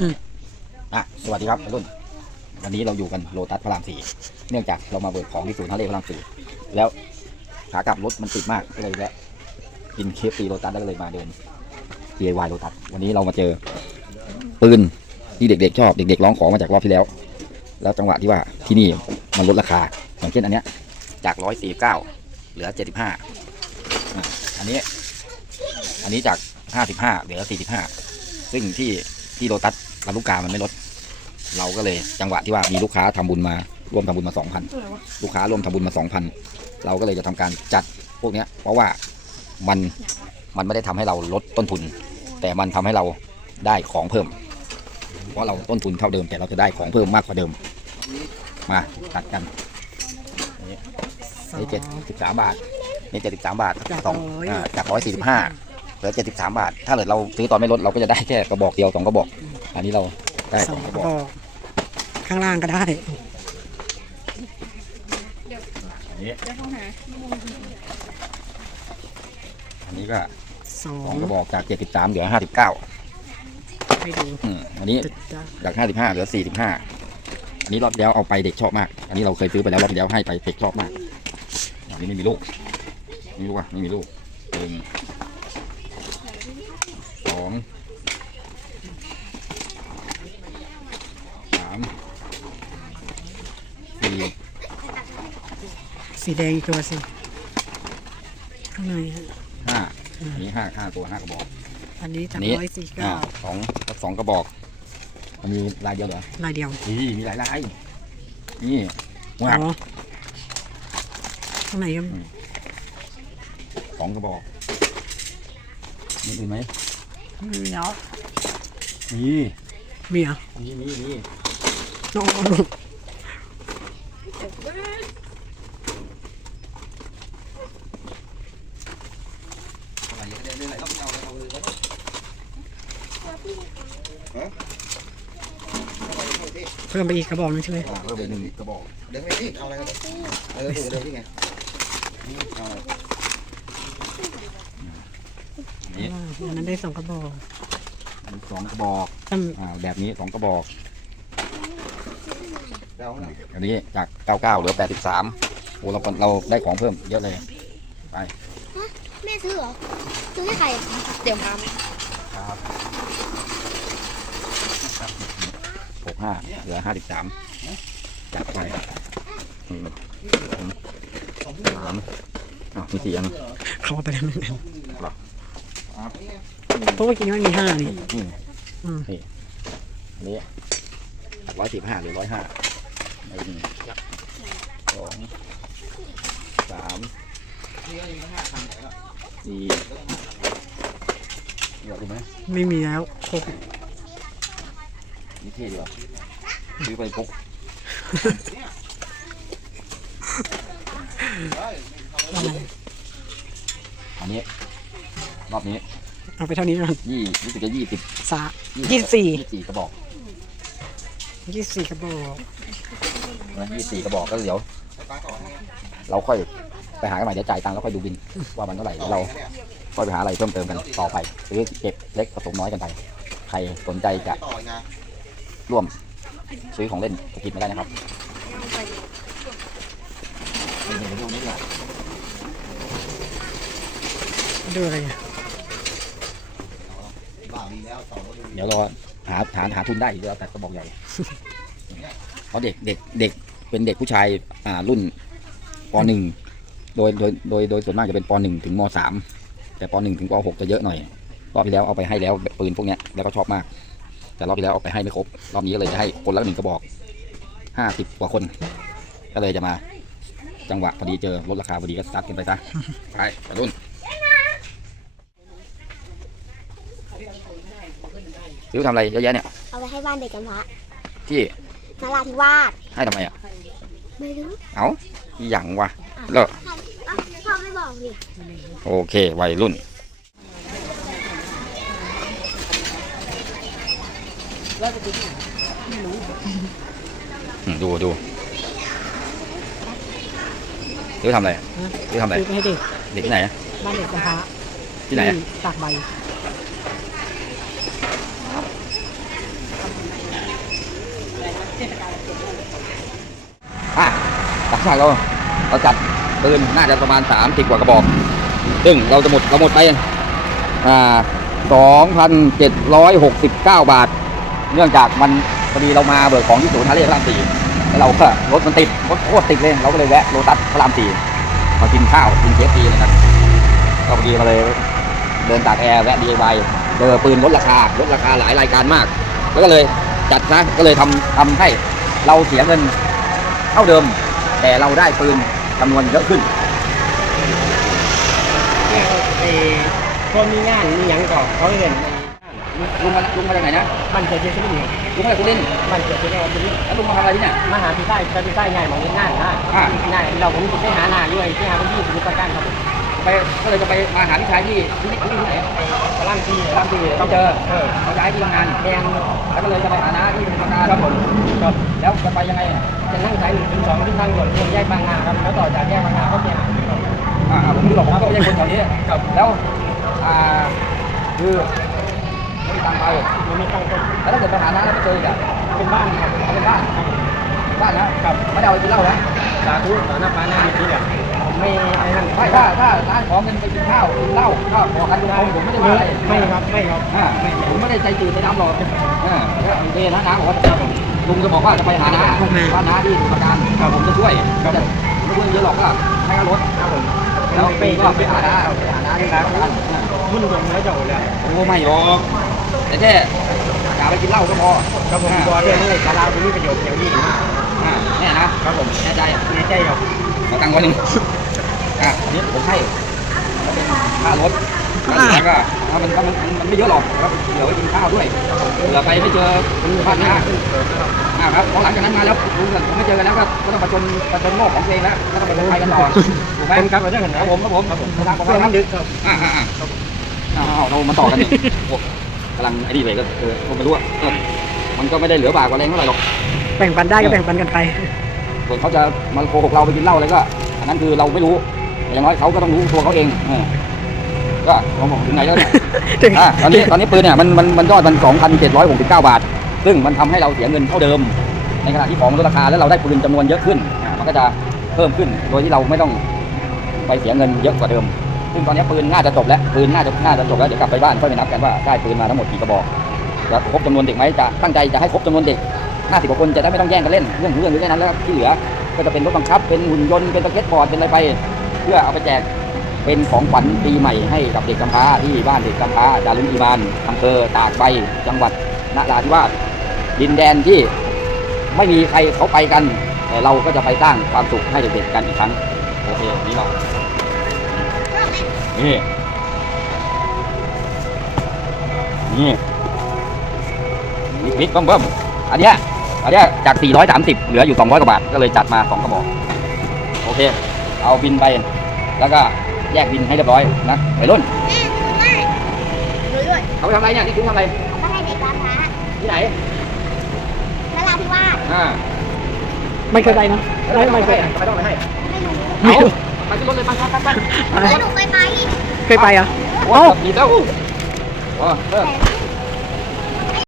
อืม อะสวัสดีครับวัยรุ่น วันนี้เราอยู่กันโลตัสพระรามสี่เนื่องจากเรามาเบิกของที่ศูนย์ทะเลพระรามสี่แล้วขากลับรถมันติดมากก็เลยแวะกินเคฟซีโลตัสแล้วก็เลยมาเดิน DIY โลตัสวันนี้เรามาเจอ ปืนที่เด็กๆชอบเด็กๆร้องขอมาจากรอบที่แล้ว แล้วจังหวะที่ว่าที่นี่มันลดราคา อย่างเช่นอันเนี้ย จากร้อยสี่เก้าเหลือเจ็ดสิบห้าอันนี้ อันนี้จากห้าสิบห้าเหลือสี่สิบห้าซึ่งที่ที่โลตัส ลำลูกกามันไม่ลด เราก็เลยจังหวะที่ว่ามีลูกค้าทำบุญมาร่วมทำบุญมาสองพันลูกค้าร่วมทำบุญมาสองพันเราก็เลยจะทำการจัดพวกเนี้ย เพราะว่ามันมันไม่ได้ทำให้เราลดต้นทุน แต่มันทำให้เราได้ของเพิ่ม เพราะเราต้นทุนเท่าเดิมแต่เราจะได้ของเพิ่มมากกว่าเดิม มาตัดกันนี่เจ็ดสิบสามบาทนี่เจ็ดสิบสามบาทจากสองอ่าจากร้อยสี่สิบห้าเหลือเจ็ดสิบสามบาท ถ้าเกิดเราซื้อตอนไม่ลดเราก็จะได้แค่กระบอกเดียวสองกระบอก อันนี้เราได้สสอองงกกระระบบออกกข้างล่างก็ได้อันนี้อันนี้ก็สอสองงกระบอกจากเจ็ดสิบสามเหลือห้าสิบเก้าให้ดูอันนี้จะจะจากห้าสิบห้าเหลือสี่สิบห้าอันนี้รอบที่แล้วเอาไปเด็กชอบมาก อันนี้เราเคยซื้อไปแล้วรอบที่แล้วให้ไปเด็กชอบมากอันนี้ไม่มีลูกไม่มีลูกอะไม่มีลูกหนึ่งสองสามสี่ สีแดงอีกตัวสิข้างในฮะห้าอันนี้ห้าห้าตัวห้ากระบอก อันนี้จาอักนนี้ร้อยสี่อ่าเก้าสองสองกระบอก มันมีลายเดียวเหรอลายเดียวนี่มีหลายลายนี่อ๋ว่าอข้างในก็สองกระบอกมีอื่นไหมมีแล้วมีมีเหรอะมีมีมีน้องอะไรเดี๋ยวเดี๋ยวไหนต้องเอาเอาเลย เพิ่มไปอีกกระบอกนึงใช่ไหมเพิ่มไปหนึ่งกระบอกเดินไปที่เอาอะไรกันเออถูกเดินที่ไงเอาอันนั้นได้สองกระบอกอันนี้สองกระบอกตั้งอ่าแบบนี้สองกระบอกเราอันนี้จากเก้าเก้าเหลือแปดสิบสามโอ้เราเราได้ของเพิ่มเยอะเลยแม่ซื้อเหรอซื้อให้ใครเดี๋ยวมาไหมครับ หกห้าเหลือห้าสิบสามจัดไปหนึ่งสองสามอะมีสี่อันเขาเอาไปแล้วหนึ่งอันครับเพราะว่ากินมันมีห้านี่อืมอืมอันนี้ร้อยสิบห้าหรือร้อยห้าหนึ่งสองสามสี่เดี๋ยวดูไหมไม่มีแล้วครบ นี่เท่ดีว่ะซื้อไปพกอะไรอันนี้รอบนี้เอาไปเท่านี้ก่อนยี่รู้สึกจะยี่สิบสายี่สิบสี่ยี่สิบสี่กระบอกยี่สิบสี่กระบอกนะยี่สิบสี่กระบอกก็เดี๋ยว เราค่อยไปหากันใหม่เดี๋ยวจ่ายตังค์แล้วค่อยดูบินว่ามันเท่าไหร่แล้วเราค่อยไปหาอะไรเพิ่มเติมกันต่อไปหรือเก็บเล็กผสมน้อยกันไปใครสนใจจะต่อยงา ร่วมซื้อของเล่นสกินมาได้นะครับดูอะไรอะบ้ามีแล้วต่อก็ดูเดี๋ยวรอหาหาหาทุนได้เดี๋ยวเอาแต่กระบอกใหญ่ เพราะเด็กเด็กเด็กเป็นเด็กผู้ชายอ่ารุ่นปหนึ่งโดยโดยโดยโดยส่วนมากจะเป็นปหนึ่งถึงมสามแต่ปหนึ่งถึงปหกจะเยอะหน่อยรอบที่แล้วเอาไปให้แล้วปืนพวกเนี้ยแล้วก็ชอบมาก แต่รอบที่แล้วเอาไปให้ไม่ครบ รอบนี้ก็เลยจะให้คนละหนึ่งกระบอกห้าสิบกว่าคน ก็เลยจะมา จังหวะพอดีเจอลดราคาพอดีก็ซัดกันไปซะไปไปรุ่นซื้อทำอะไรเยอะแยะเนี่ย เอาไปให้บ้านเด็กกำพร้าที่นราธิวาสให้ทำไมอะ ไม่รู้ เอาอหย่างวะเลิกอ้าวพ่อไม่บอกนี่โอเควัยรุ่น อืมดูดูซื้อทำอะไรอะซื้อทำอะไรซื้อไปให้เด็กเด็กที่ไหนอะบ้านเด็กกำพร้าที่ไหนอะตากใบอะหลังจากเราเราจัดปืนน่าจะประมาณ30กว่ากระบอก ซึ่งเราจะหมดเราหมดไปอ่า2,769บาท เนื่องจากมันพอดีเรามาเบิกของที่ศูนย์ฮาเลย์พระรามสี่แล้วเราก็รถมันติดรถโคตรติดเลยเราก็เลยแวะโลตัสพระรามสี่มากินข้าวกินเคฟซีนะครับก็พอดีมาเลยเดินตากแอร์แวะ DIY เจอปืนลดราคาลดราคาหลายรายการมาก แล้วก็เลยจัดนะก็เลยทำทำให้เราเสียเงินเท่าเดิม แต่เราได้ปืนจำนวนเยอะขึ้นเนี่ยไอ้คนมีงานมีหยังก่อเขาเห็น ลุงมาลุงมาจากไหนนะมันเกิดที่สุรินทร์ลุงมาจากสุรินทร์มันเกิดที่จังหวัดสุรินทร์แล้วลุงมาทำอะไรที่เนี่ยมาหาพี่ใต้ไปพี่ใต้ใหญ่หมองเล่นงานนะอ่างานเราผมไปหาหน้าด้วยไปหาพื้นที่สมุทรปราการครับผมไปก็เลยจะไปมาหาพี่ชายที่ที่ที่ที่ไหนกำลังที่ตามที่เขาเจอเออเขาย้ายที่ทำงานแดงแล้วก็เลยจะไปหาน้าที่เป็นทำงานครับผมครับแล้วจะไปยังไงอะจะนั่งสายหนึ่งถึงสองที่ทางด่วนเพื่อแยกบางนาครับแล้วต่อจากแยกบางนาก็แยกอ่าผมไม่รู้หรอกผมก็ไม่ใช่คนแถวนี้แล้วอ่าคือไมีตังค์ไปมันไม่ต้องต้นแล้วถ้าเกิดไปหาน้าแล้วไม่เจออีกอะเป็นบ้านครับเอาเป็นบ้านบ้านนะครับไม่ได้เอาไปกินเหล้านะสาธุสาหน้าฟ้าหน้าดีทีเนี่ยผมไม่ไอ้นั่นไม่ถ้าถ้าร้านขอเงินไปกินข้าวกินเหล้าก็ขอกันตรงผมไม่ได้ว่าอะไรไม่ครับไม่ครับอ่ผมไม่ได้ใจจืดใจดำหรอกอ่าโอเคนะน้าบอกว่าจะลุงจะบอกว่าจะไปหาน้าบ้าน้าที่ปราการผมจะช่วยจะไม่ช่วยเยอะหรอกก็ให้เขารถครับผมแล้วไปก็ไปหาน้าไปหาน้าที่ร้านมุ่นลงแล้วจะโอเลยโอ้ไม่หรอก แต่แค่กาไปกินเหล้าก็พอครับผมบอกเลยเลยสาราตรงนี้ประโยชน์อย่างยิ่งมากอ่าแน่นะครับผมแน่ใจในใจครับเอาตังค์วันหนึ่งอะอันนี้ผมให้เป็นค่ารถแล้วก็ถ้ามันถ้ามันมันไม่เยอะหรอกครับเหลือไว้กินข้าวด้วยเหลือไปไม่เจอคุณพันนะอ่าครับพอหลังจากนั้นมาแล้วลุงกับผมไม่เจอกันแล้วก็ก็ต้องประชนประชนโลกของตัวเองแล้วก็ต้องไปไปกันต่อถูกไหมผมครับอาจารย์ครับผมครับผมครับผมทางของเพื่อเราคมัรับนดึกครับอ่าอ่าอ่าอ่าเอาเรามาต่อกันนี่โอ้ กำลังไอ้นี่ไปก็เออผมไม่รู้อะเออมันก็ไม่ได้เหลือบากกว่าแรงเท่าไหร่หรอก แบ่งปันได้ก็แบ่งปันกันไป ส่วนเขาจะมาโกหกเราไปกินเหล้าอะไรก็ อันนั้นคือเราไม่รู้แต่อย่างน้อยเขาก็ต้องรู้ตัวเขาเองเออก็เราบอกถึงไหนแล้วเนี่ยถึงอะตอนนี้ตอนนี้ปืนเนี่ยมันมันมันยอดมันสองพันเจ็ดร้อยหกสิบเก้าบาท ซึ่งมันทำให้เราเสียเงินเท่าเดิม ในขณะที่ของมันลดราคาแล้วเราได้ปืนจำนวนเยอะขึ้นอะมันก็จะเพิ่มขึ้นโดยที่เราไม่ต้องไปเสียเงินเยอะกว่าเดิม ซึ่งตอนนี้ปืนน่าจะจบแล้วปืนน่าจะน่าจะจบแล้วเดี๋ยวกลับไปบ้านค่อยไปนับกันว่าได้ปืนมาทั้งหมดกี่กระบอกแล้วครบจำนวนเด็กไหมจะตั้งใจจะให้ครบจำนวนเด็ก50กว่าคนจะได้ไม่ต้องแย่งกันเล่นเรื่องเรื่องอยู่แค่นั้นแล้วที่เหลือก็จะเป็นรถบังคับเป็นหุ่นยนต์เป็นสเก็ตบอร์ดเป็นอะไรไป เพื่อเอาไปแจกเป็นของขวัญปีใหม่ให้กับเด็กกำพร้าที่บ้านเด็กกำพร้าดารุนอีมานอำเภอตากใบจังหวัดนราธิวาสดินแดนที่ไม่มีใครเขาไปกัน แต่เราก็จะไปสร้างความสุขให้เด็กๆกันอีกครั้งโอเคนี่เรา นี่ นี่บิ๊กๆเบิ่มๆอันเนี้ยอันเนี้ยจาก 430 เหลืออยู่ 200 กว่าบาท ก็เลยจัดมา 2 กระบอก โอเค เอาบินไป แล้วก็แยกบินให้เรียบร้อยนะไปรุ่นแม่ดูด้วยเอาไปทำอะไรเนี่ยนี่คุณทำอะไรเอาไปให้เด็กร้านค้าที่ไหนแล้วเราที่ว่าสอ่าไม่เคยไปนะไม่ไม่เคยทำไมต้องไปให้ไม่รู้ ไม่รู้เอาไปขึ้นรถเลยไปไปไปไปอะไรแล้วหนูเคยไปเคยไปเหรอโอ้เอ้าดีแล้วโอ้เออ แต่